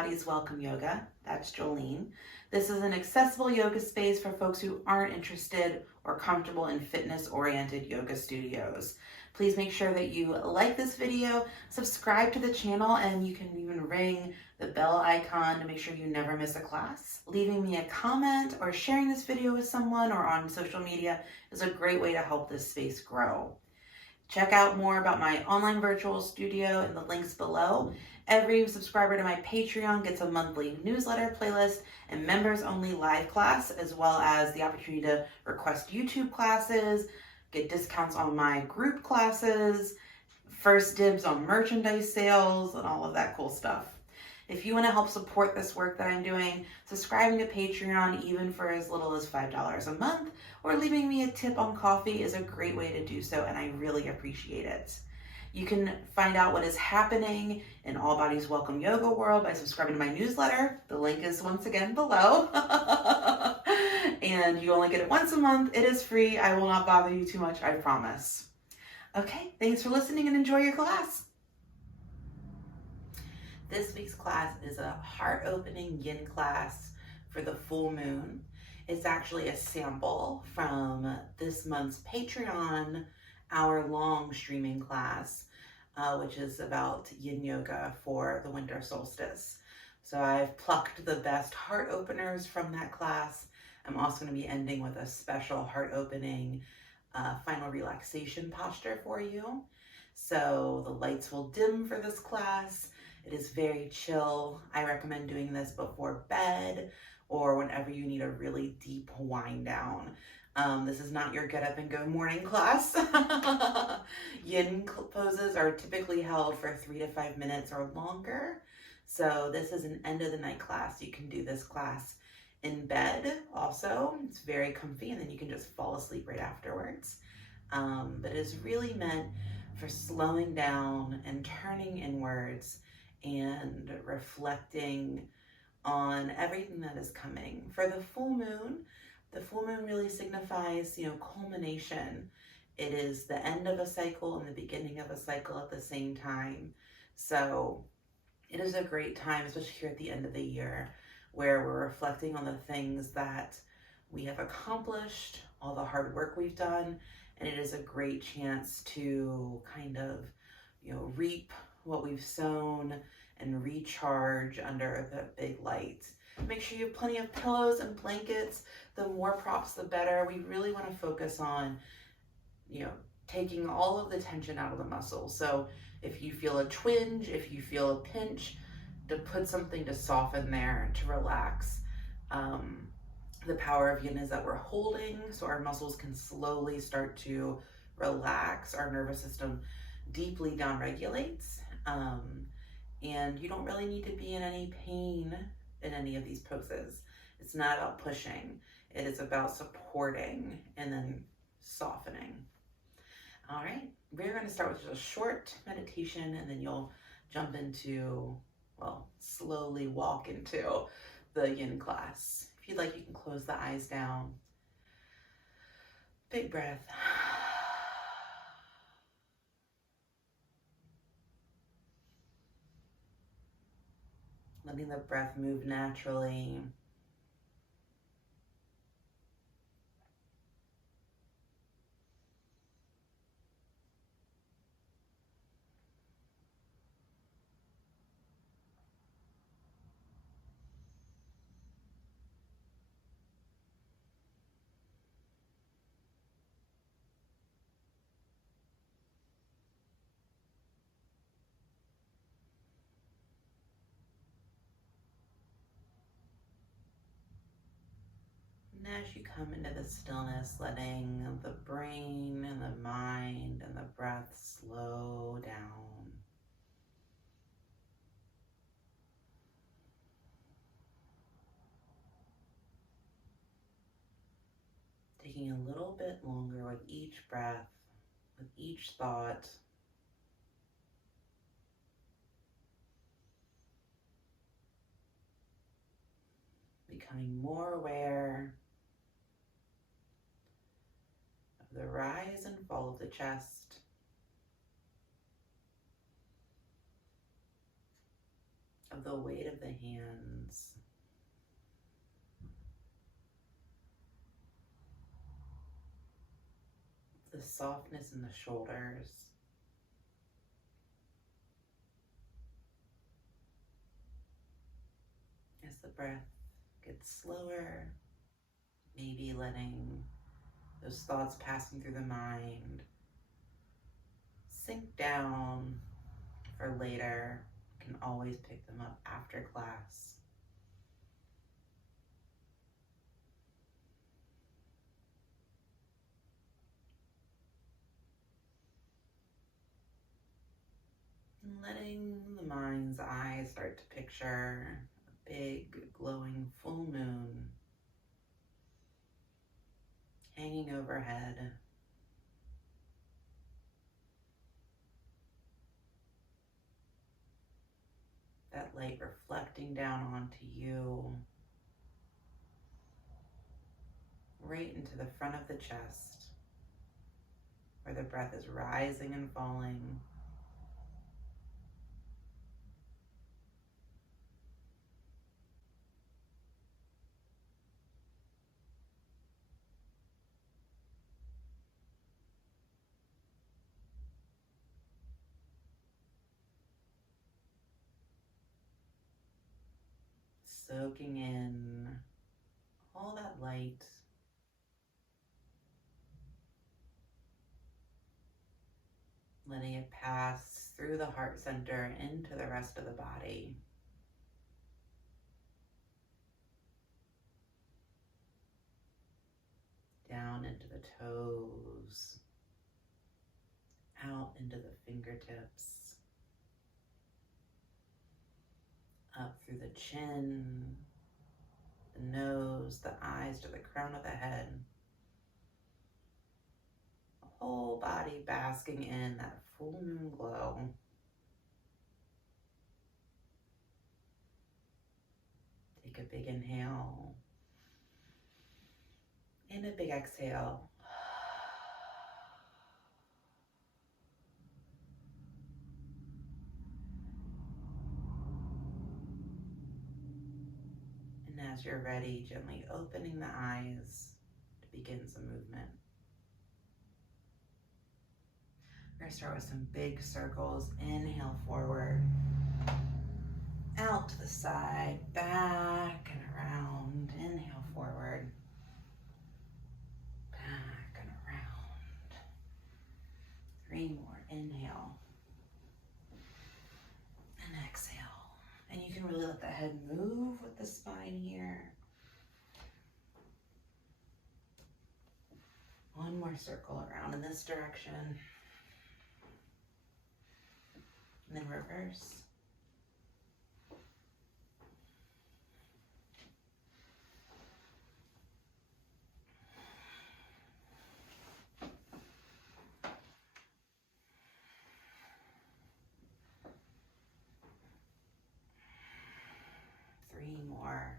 Bodies Welcome Yoga. That's Jolene. This is an accessible yoga space for folks who aren't interested or comfortable in fitness-oriented yoga studios. Please make sure that you like this video, subscribe to the channel, and you can even ring the bell icon to make sure you never miss a class. Leaving me a comment or sharing this video with someone or on social media is a great way to help this space grow. Check out more about my online virtual studio in the links below. Every subscriber to my Patreon gets a monthly newsletter, playlist, and members-only live class, as well as the opportunity to request YouTube classes, get discounts on my group classes, first dibs on merchandise sales, and all of that cool stuff. If you want to help support this work that I'm doing, subscribing to Patreon even for as little as $5 a month, or leaving me a tip on coffee is a great way to do so, and I really appreciate it. You can find out what is happening in All Bodies Welcome Yoga world by subscribing to my newsletter. The link is once again below. And you only get it once a month. It is free. I will not bother you too much, I promise. Okay, thanks for listening and enjoy your class. This week's class is a heart-opening yin class for the full moon. It's actually a sample from this month's Patreon hour-long streaming class, which is about yin yoga for the winter solstice. So I've plucked the best heart openers from that class. I'm also going to be ending with a special heart-opening final relaxation posture for you. So the lights will dim for this class. It is very chill. I recommend doing this before bed or whenever you need a really deep wind down. This is not your get up and go morning class. Yin poses are typically held for 3 to 5 minutes or longer. So this is an end of the night class. You can do this class in bed also. It's very comfy, and then you can just fall asleep right afterwards. But it is really meant for slowing down and turning inwards and reflecting on everything that is coming. For the full moon really signifies, culmination. It is the end of a cycle and the beginning of a cycle at the same time. So it is a great time, especially here at the end of the year, where we're reflecting on the things that we have accomplished, all the hard work we've done, and it is a great chance to kind of, reap what we've sown and recharge under the big light. Make sure you have plenty of pillows and blankets. The more props, the better. We really want to focus on, taking all of the tension out of the muscles. So if you feel a twinge, if you feel a pinch, to put something to soften there, to relax. The power of yin is that we're holding, so our muscles can slowly start to relax. Our nervous system deeply downregulates. And you don't really need to be in any pain in any of these poses. It's not about pushing. It is about supporting and then softening. All right, we're going to start with just a short meditation, and then you'll jump into, slowly walk into the yin class. If you'd like, you can close the eyes down. Big breath. Letting the breath move naturally. And as you come into the stillness, letting the brain and the mind and the breath slow down. Taking a little bit longer with each breath, with each thought. Becoming more aware of the rise and fall of the chest, of the weight of the hands. The softness in the shoulders. As the breath gets slower, maybe letting those thoughts passing through the mind sink down for later. You can always pick them up after class. And letting the mind's eye start to picture a big glowing full moon hanging overhead. That light reflecting down onto you, right into the front of the chest, where the breath is rising and falling. Soaking in all that light, letting it pass through the heart center into the rest of the body. Down into the toes, out into the fingertips, up through the chin, the nose, the eyes to the crown of the head. The whole body basking in that full moon glow. Take a big inhale and a big exhale. And as you're ready, gently opening the eyes to begin some movement. We're going to start with some big circles. Inhale forward, out to the side, back and around. Inhale forward, back and around. 3 more. Inhale and exhale. And you can really let the head move with the spine here. 1 more circle around in this direction. And then reverse. Three more.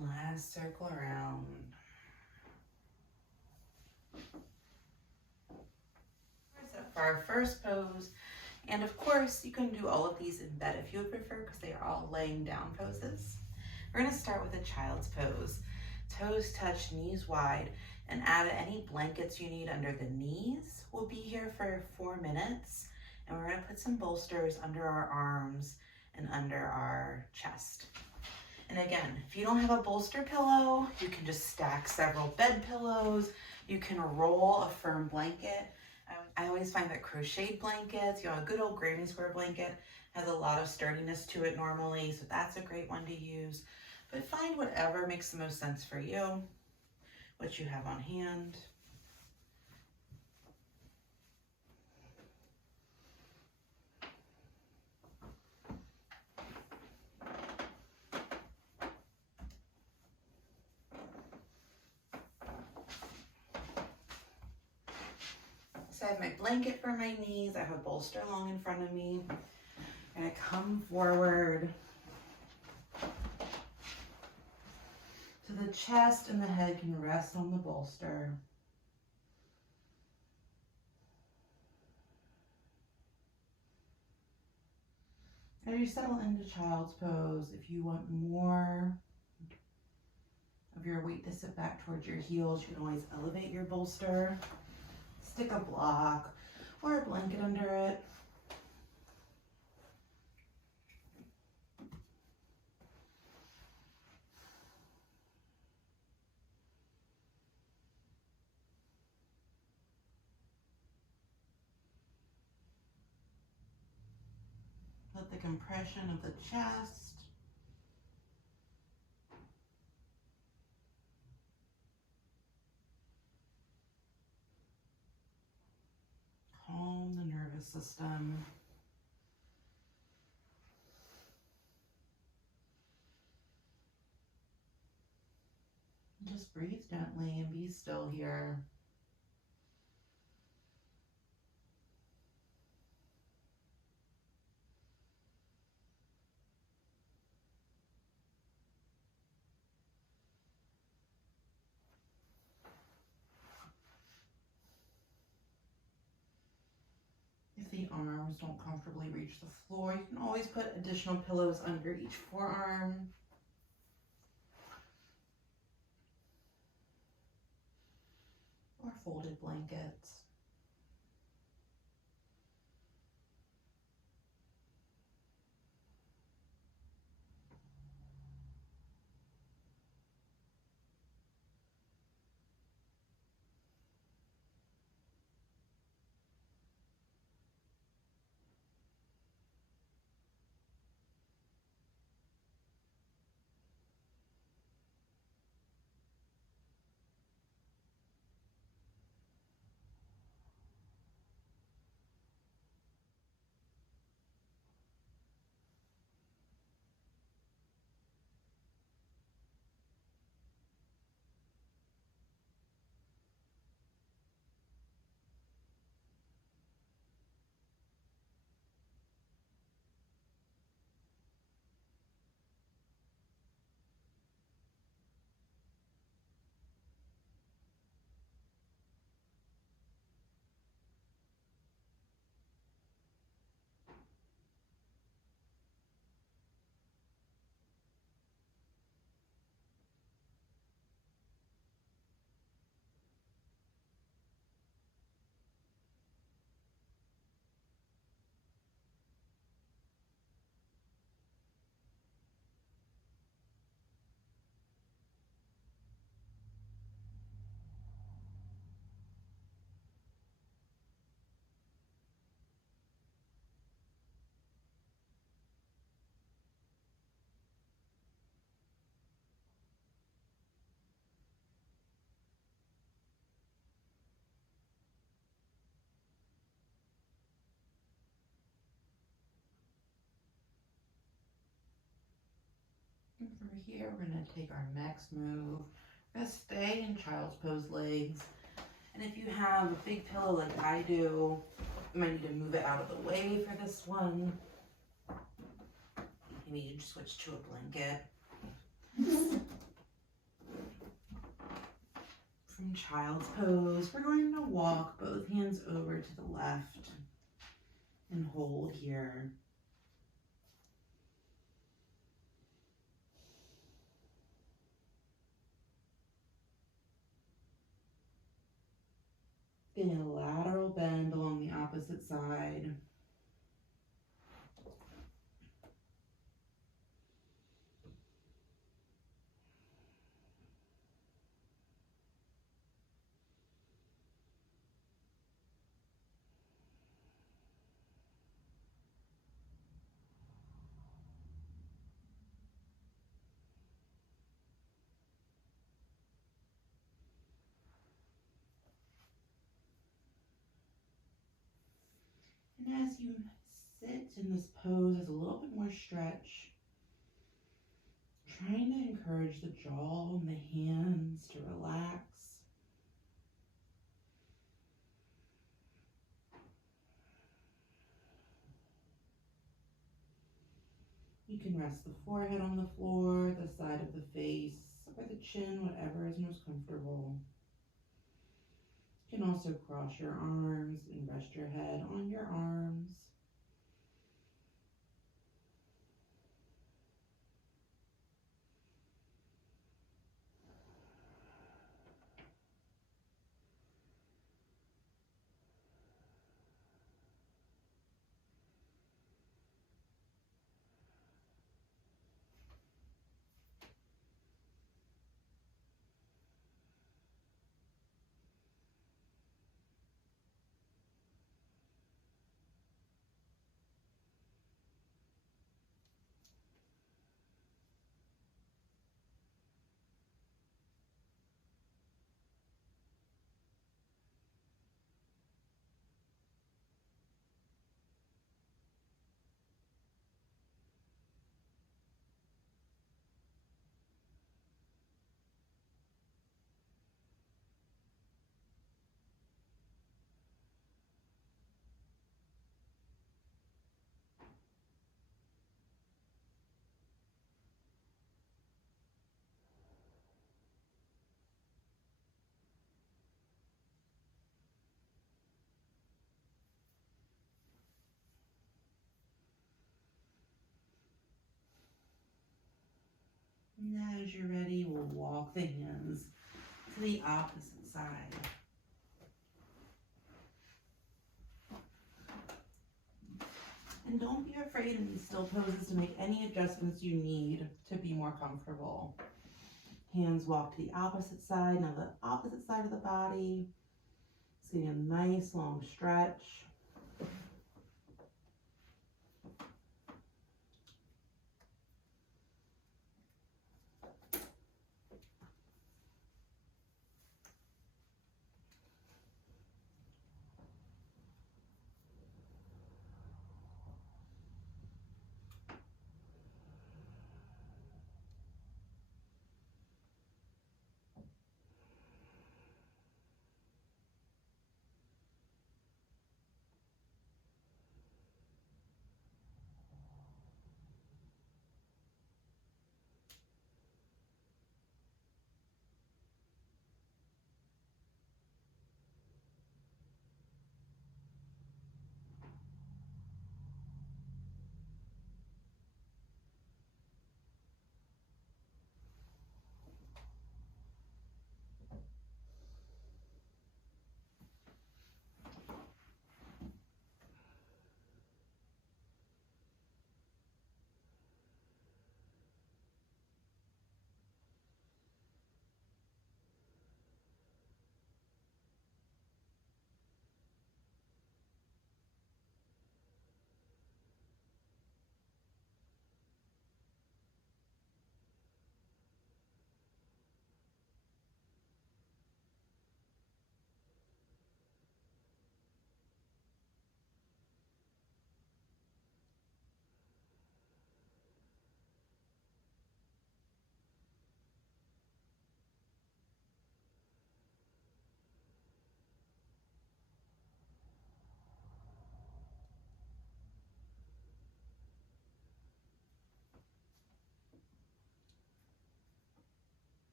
Last circle around. For our first pose, and of course you can do all of these in bed if you would prefer, because they are all laying down poses. We're going to start with a child's pose. Toes touch, knees wide, and add any blankets you need under the knees. We'll be here for 4 minutes, and we're going to put some bolsters under our arms and under our chest. And again, if you don't have a bolster pillow, you can just stack several bed pillows. You can roll a firm blanket. I always find that crocheted blankets, a good old granny square blanket has a lot of sturdiness to it normally, so that's a great one to use. But find whatever makes the most sense for you, what you have on hand. So I have my blanket for my knees. I have a bolster long in front of me. I'm gonna come forward So the chest and the head can rest on the bolster. As you settle into child's pose, if you want more of your weight to sit back towards your heels, you can always elevate your bolster, stick a block or a blanket under it. Let the compression of the chest calm the nervous system. Just breathe gently and be still here. If the arms don't comfortably reach the floor, you can always put additional pillows under each forearm. Or folded blankets. And from here, we're going to take our next move. We're going to stay in child's pose legs. And if you have a big pillow like I do, you might need to move it out of the way for this one. Maybe you just switch to a blanket. From child's pose, we're going to walk both hands over to the left and hold here. Getting a lateral bend along the opposite side. And as you sit in this pose, there's a little bit more stretch. Trying to encourage the jaw and the hands to relax. You can rest the forehead on the floor, the side of the face or the chin, whatever is most comfortable. You can also cross your arms and rest your head on your arms. And as you're ready, we'll walk the hands to the opposite side. And don't be afraid in these still poses to make any adjustments you need to be more comfortable. Hands walk to the opposite side. Now the opposite side of the body is getting a nice long stretch.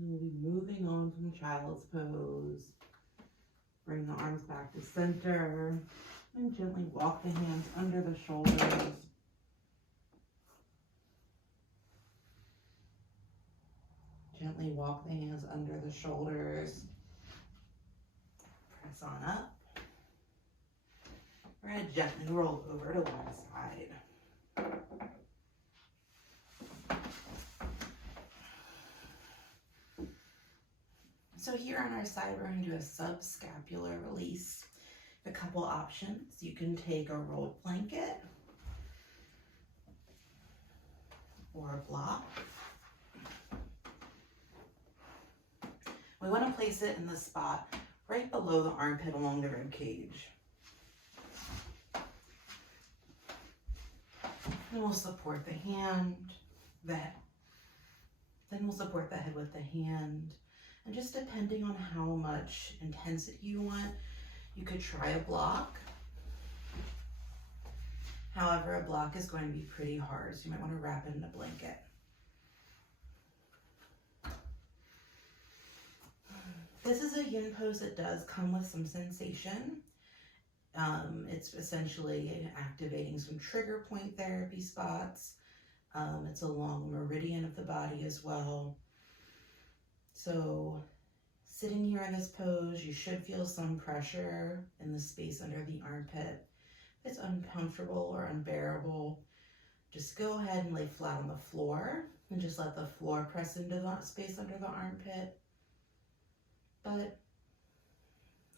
And we'll be moving on from child's pose. Bring the arms back to center and gently walk the hands under the shoulders. Gently walk the hands under the shoulders. Press on up. We're going to gently roll over to one side. So here on our side, we're going to do a subscapular release. A couple options. You can take a rolled blanket or a block. We want to place it in the spot right below the armpit along the rib cage. Then we'll support the hand, then we'll support the head with the hand. And just depending on how much intensity you want, you could try a block. However, a block is going to be pretty hard, so you might want to wrap it in a blanket. This is a yin pose that does come with some sensation. It's essentially activating some trigger point therapy spots. It's along the meridian of the body as well. So sitting here in this pose, you should feel some pressure in the space under the armpit. If it's uncomfortable or unbearable, just go ahead and lay flat on the floor and just let the floor press into the space under the armpit. But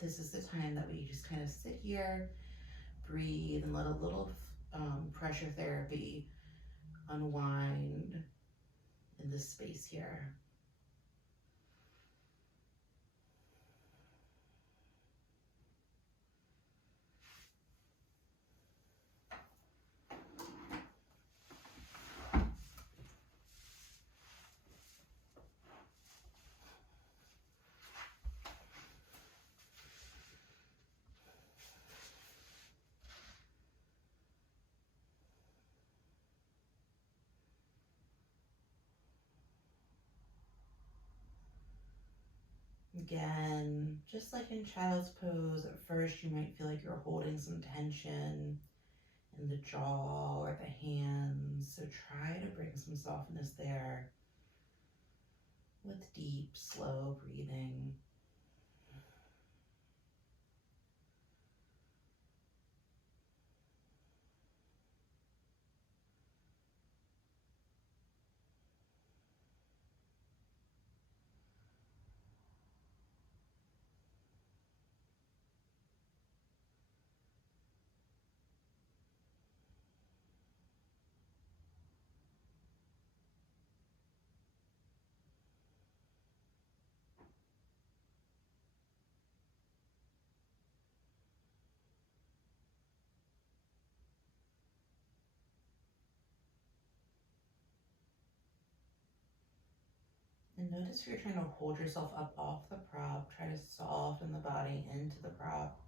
this is the time that we just kind of sit here, breathe, and let a little pressure therapy unwind in this space here. Again, just like in child's pose, at first you might feel like you're holding some tension in the jaw or the hands, so try to bring some softness there with deep, slow breathing. And notice if you're trying to hold yourself up off the prop, try to soften the body into the prop.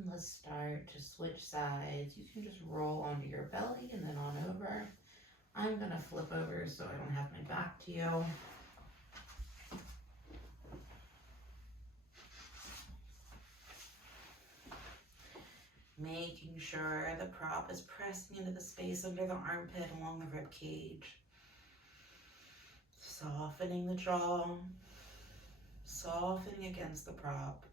And let's start to switch sides. You can just roll onto your belly and then on over. I'm going to flip over so I don't have my back to you. Making sure the prop is pressing into the space under the armpit along the rib cage. Softening the jaw, softening against the prop.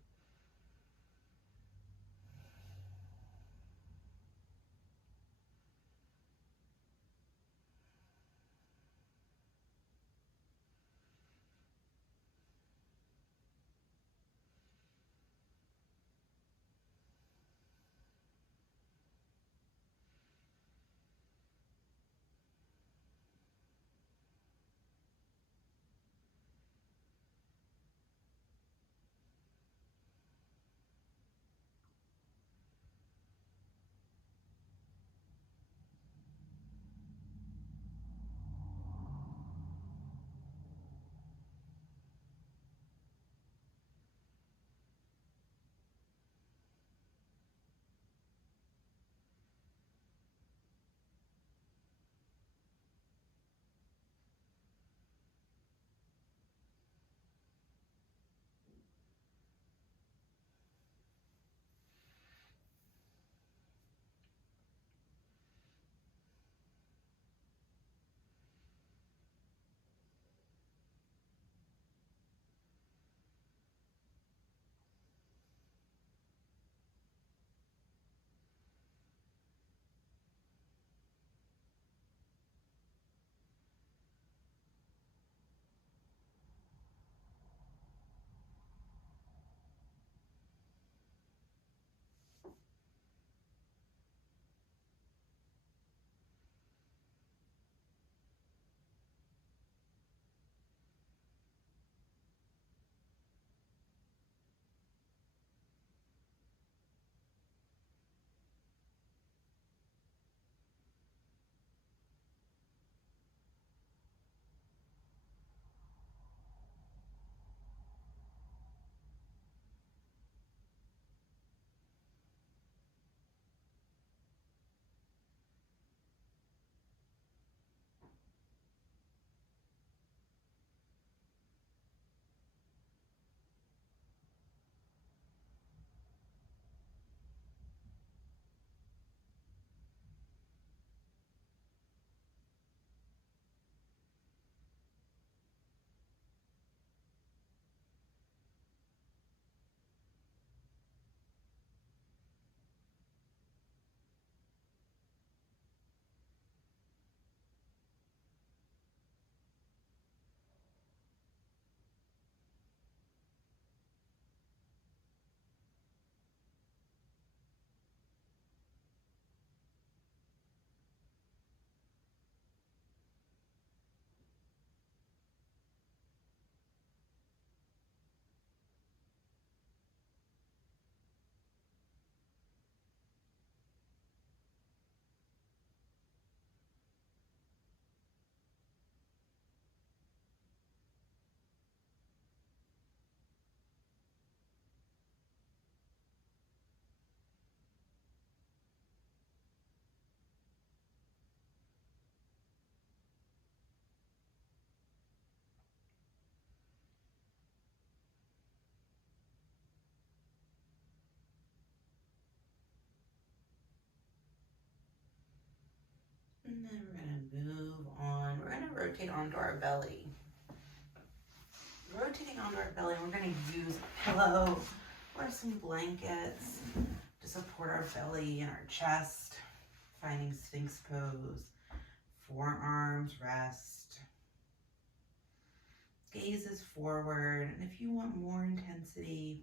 And then we're going to move on. We're going to rotate onto our belly. Rotating onto our belly, we're going to use a pillow or some blankets to support our belly and our chest. Finding Sphinx pose. Forearms rest. Gaze is forward. And if you want more intensity,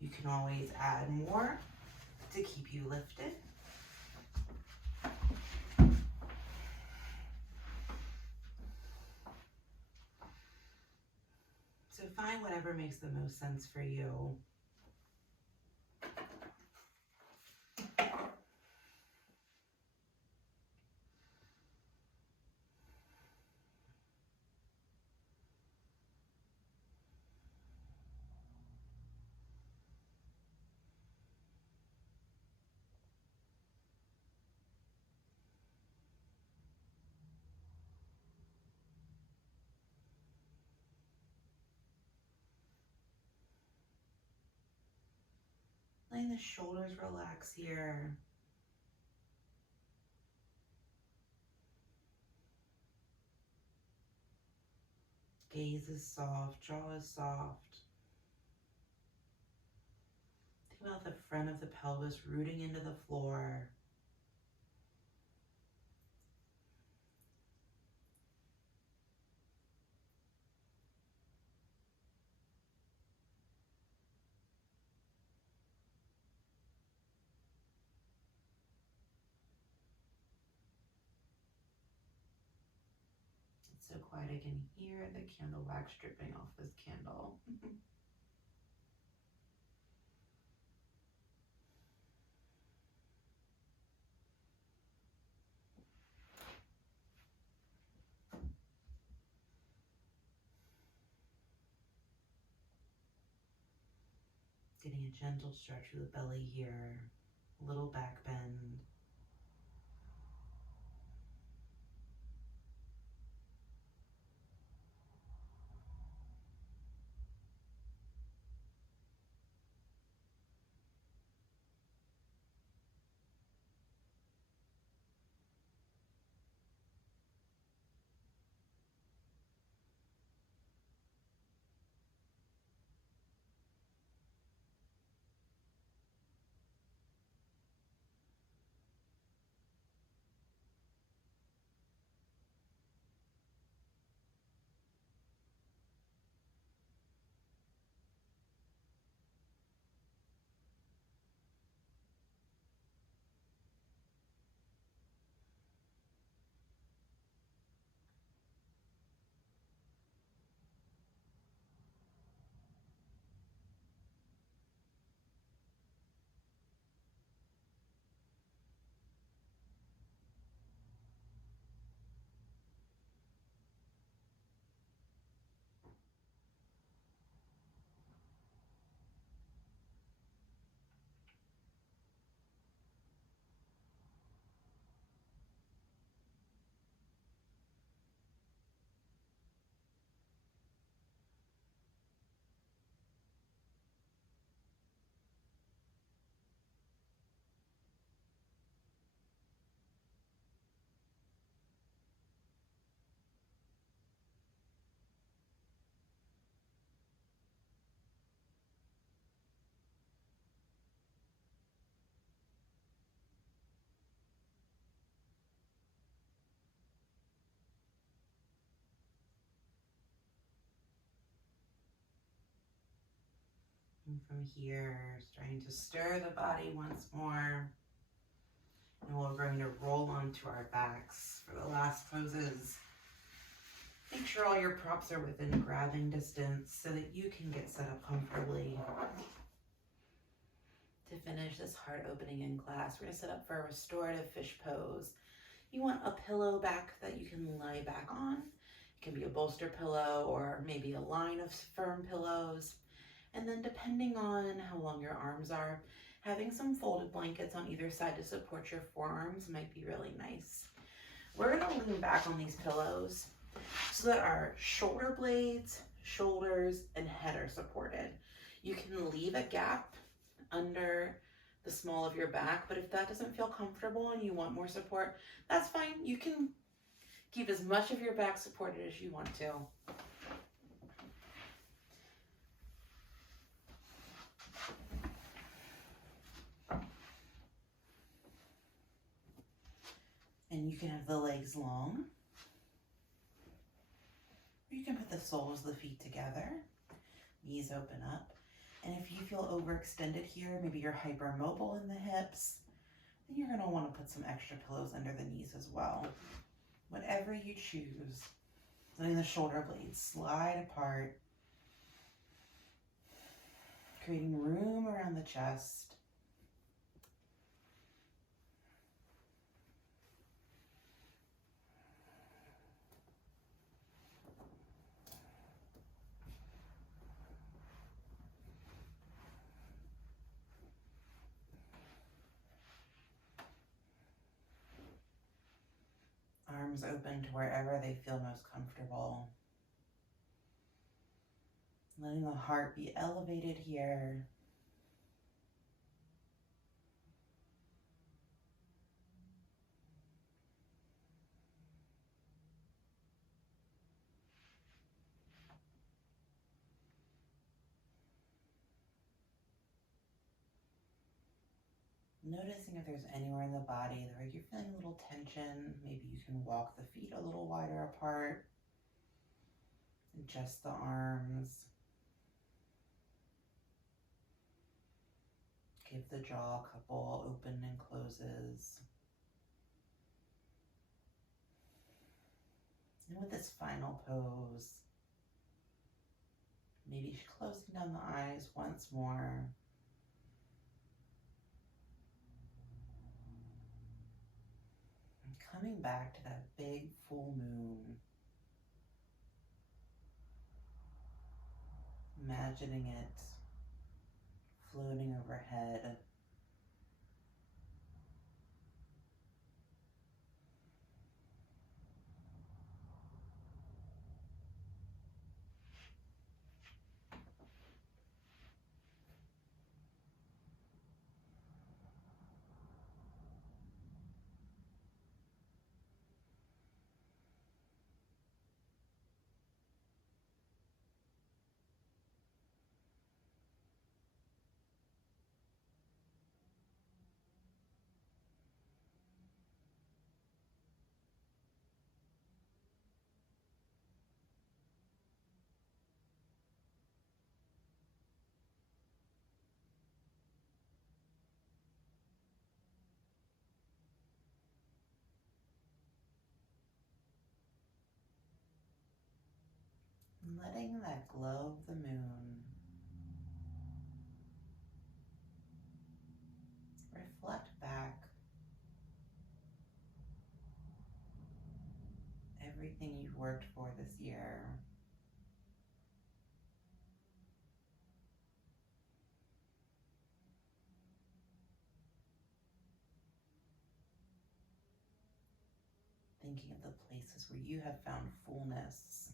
you can always add more to keep you lifted. So find whatever makes the most sense for you. Letting the shoulders relax here. Gaze is soft, jaw is soft. Think about the front of the pelvis rooting into the floor. It's so quiet I can hear the candle wax dripping off this candle. Getting a gentle stretch through the belly here, a little back bend. And from here, starting to stir the body once more. And we're going to roll onto our backs for the last poses. Make sure all your props are within grabbing distance so that you can get set up comfortably. To finish this heart opening in class, we're going to set up for a restorative fish pose. You want a pillow back that you can lie back on. It can be a bolster pillow or maybe a line of firm pillows. And then depending on how long your arms are, having some folded blankets on either side to support your forearms might be really nice. We're going to lean back on these pillows so that our shoulder blades, shoulders, and head are supported. You can leave a gap under the small of your back, but if that doesn't feel comfortable and you want more support, that's fine. You can keep as much of your back supported as you want to. And you can have the legs long. Or you can put the soles of the feet together. Knees open up. And if you feel overextended here, maybe you're hypermobile in the hips, then you're going to want to put some extra pillows under the knees as well. Whatever you choose. Letting the shoulder blades slide apart. Creating room around the chest. Arms open to wherever they feel most comfortable. Letting the heart be elevated here. Noticing if there's anywhere in the body where you're feeling a little tension. Maybe you can walk the feet a little wider apart. Adjust the arms. Give the jaw a couple open and closes. And with this final pose, maybe closing down the eyes once more. And coming back to that big full moon. Imagining it floating overhead. And letting that glow of the moon reflect back everything you've worked for this year. Thinking of the places where you have found fullness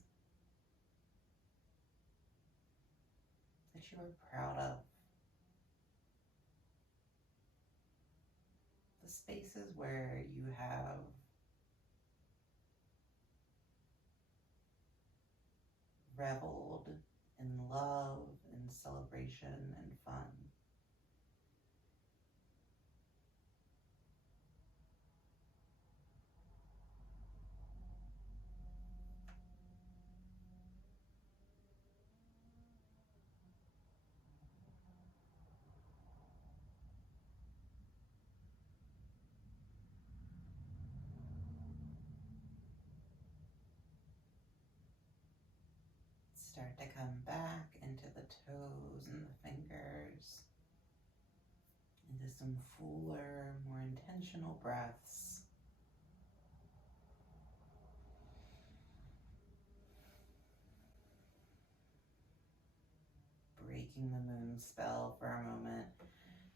that you are proud of. The spaces where you have reveled in love and celebration and fun. Start to come back into the toes and the fingers, into some fuller, more intentional breaths. Breaking the moon spell for a moment.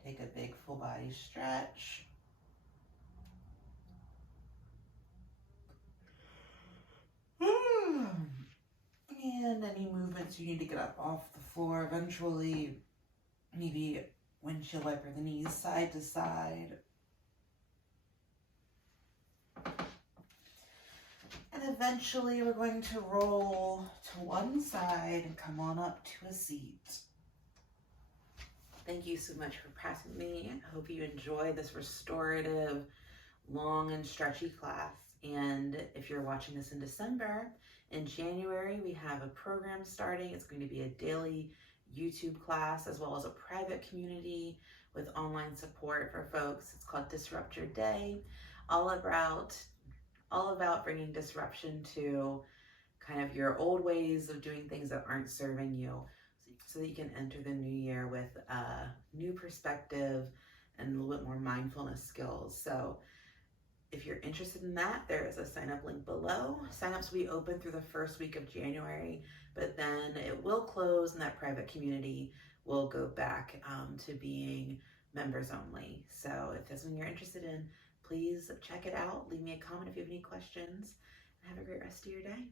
Take a big full body stretch. And any movements you need to get up off the floor eventually, maybe windshield wiper the knees side to side. And eventually we're going to roll to one side and come on up to a seat. Thank you so much for pressing me. I hope you enjoy this restorative, long and stretchy class. And if you're watching this in December, in January, we have a program starting. It's going to be a daily YouTube class as well as a private community with online support for folks. It's called Disrupt Your Day, all about bringing disruption to kind of your old ways of doing things that aren't serving you, so that you can enter the new year with a new perspective and a little bit more mindfulness skills. So if you're interested in that, there is a sign-up link below. Sign-ups will be open through the first week of January, but then it will close and that private community will go back to being members only. So if that's something you're interested in, please check it out. Leave me a comment if you have any questions, and have a great rest of your day.